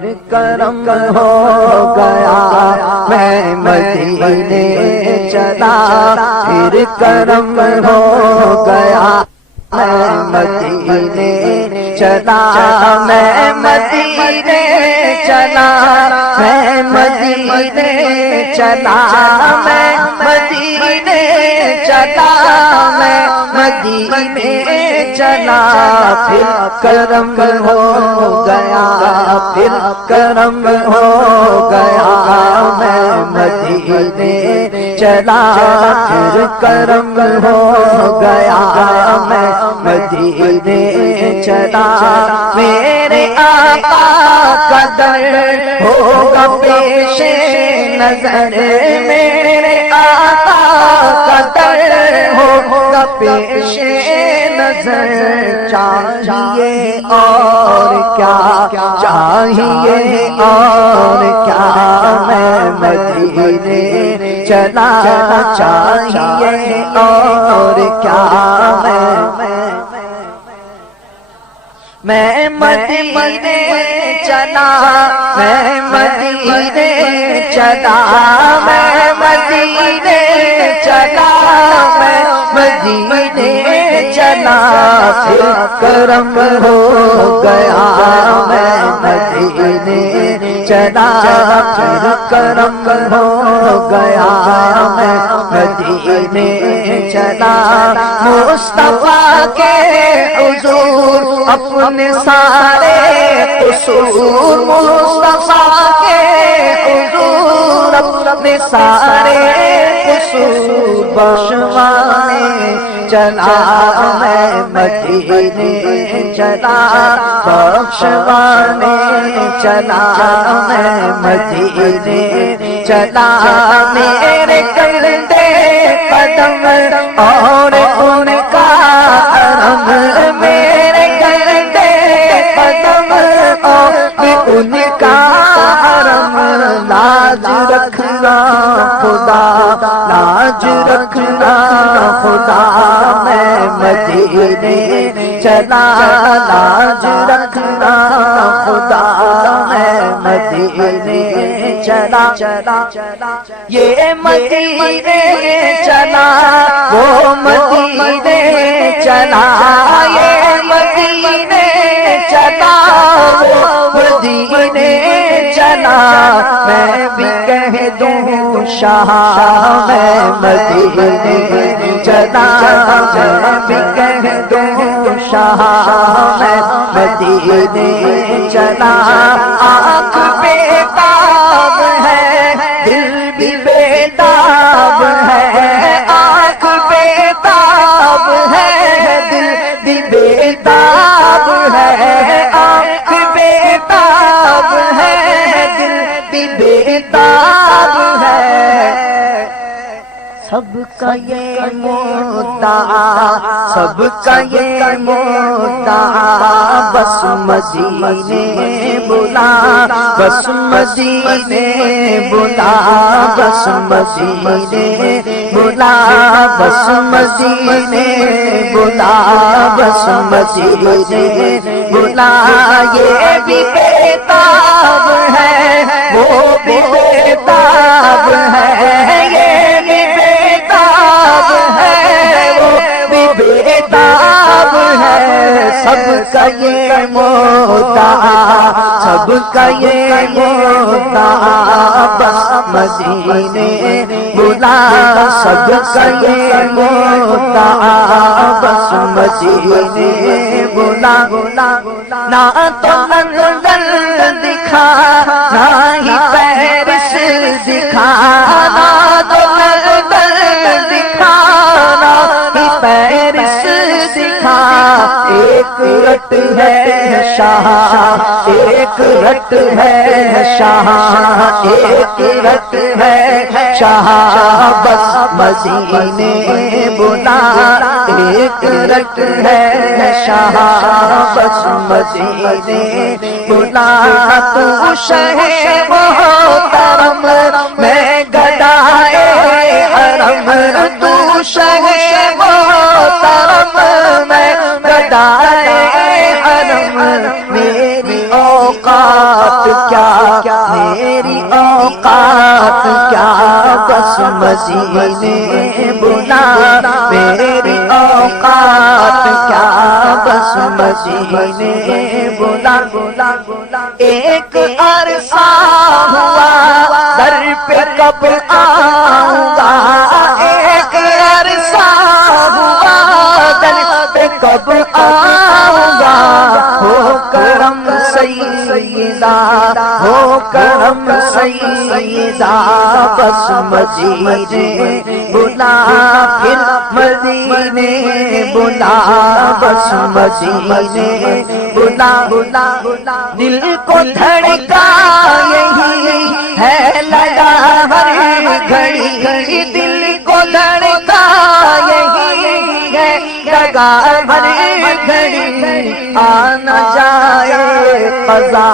پھر کرم ہو گیا میں مدینے چلا پھر کرم ہو گیا میں مدینے چلا میں مدینے چلا میں مدینے چلا میں مدینے چلا میں مدینے چلا پھر کرم ہو گیا پھر کرم ہو گیا میں مدینے چلا پھر کرم ہو گیا میں مدینے چلا میرے آقا کا در ہوگا پیش نظر میرے آقا کا در ہوگا پیش نظر چاہیے اور کیا چاہیے اور کیا میں مدینے چلا چاہیے اور کیا میں مدینے چلا میں مدینے چلا میں مدینے چلا میں مدینے چلا پھر کرم ہو گیا میں مدینے چلا پھر کرم ہو گیا میں مدینے چلا مصطفیٰ کے حضور اپنے سارے قصور مصطفیٰ کے حضور اپنے سارے قصور بخشوانے چلا میں مدینے چلا بخشوانے چلا میں مدینے چلا میرے کندھے قدم اور ان کا حرم میرے کندھے قدم اور ان کا حرم لاج رکھنا خدا لاج رکھنا خدا میں مدینے چلا لاج رکھنا خدا میں مدینے چلا یہ مدینے چلا وہ مدینے چلا یہ مدینے چلا وہ مدینے چلا میں بھی کہہ دوں شاہ میں مدینے چلا میں بھی کہہ دوں شاہ میں مدینے چلا آنکھ بیتاب ہے دل بھی بیتاب ہے آنکھ بیتاب ہے دل بھی بیتاب ہے آنکھ بیتاب ہے دل بھی بیتاب ہے سب کا یہ مدعا سب کا یہ مدعا بس مدینے بلا بس مدینے بلا بس مدینے بلا بس مدینے بلا بس مدینے بلا یہ بھی بیتاب ہے وہ بھی بیتاب ہے یہ بھی بیتاب ہے وہ بھی بیتاب ہے سب کا یہ مدعا سب کا یہ مدعا بس مدینے بلا سب کا یہ مدعا بس مدینے بلا نہ تو لندن دکھا نہ ہی پیرس دکھا نہ تو لندن دکھا نہ ہی پیرس دکھا ایک رٹ ہے شاہ ایک رٹ ہے شاہ ایک رٹ ہے شاہ بس مدینے بلا ایک رٹ ہے شاہ بس مدینے بلا تو شہ محترم میں گدائے حرم تو شہ محترم میں گدائے حرم میری اوقات کیا میری اوقات کیا بس مدینے بلا میری اوقات کیا بس مدینے بلا ایک عرصہ ہوا در پہ کب آؤں گا ایک عرصہ ہوا در پہ کب آؤں گا ہو کرم سیدہ ہو کرم سیدہ بس مدینے بلا پھر مدینے بلا بس مدینے بلا دل کو دھڑکا یہی ہے لگا ہر گھڑی دل کو دھڑکا یہی ہے لگا ہر گھڑی آ نہ جائے قضا